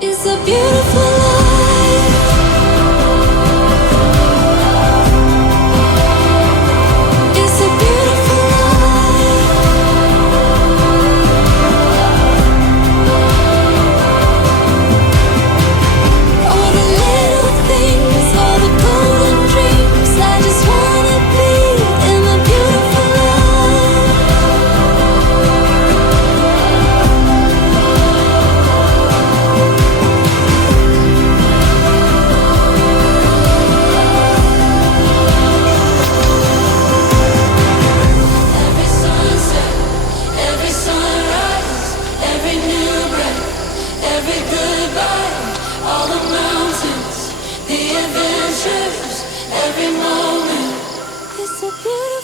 It's a beautiful life. It's a beautiful life. All the little things, all the golden dreams. I just wanna be in a beautiful life. Every sunset, every sunrise, every new breath, every goodbye, all the mountains, the adventures, every moment. It's a beautiful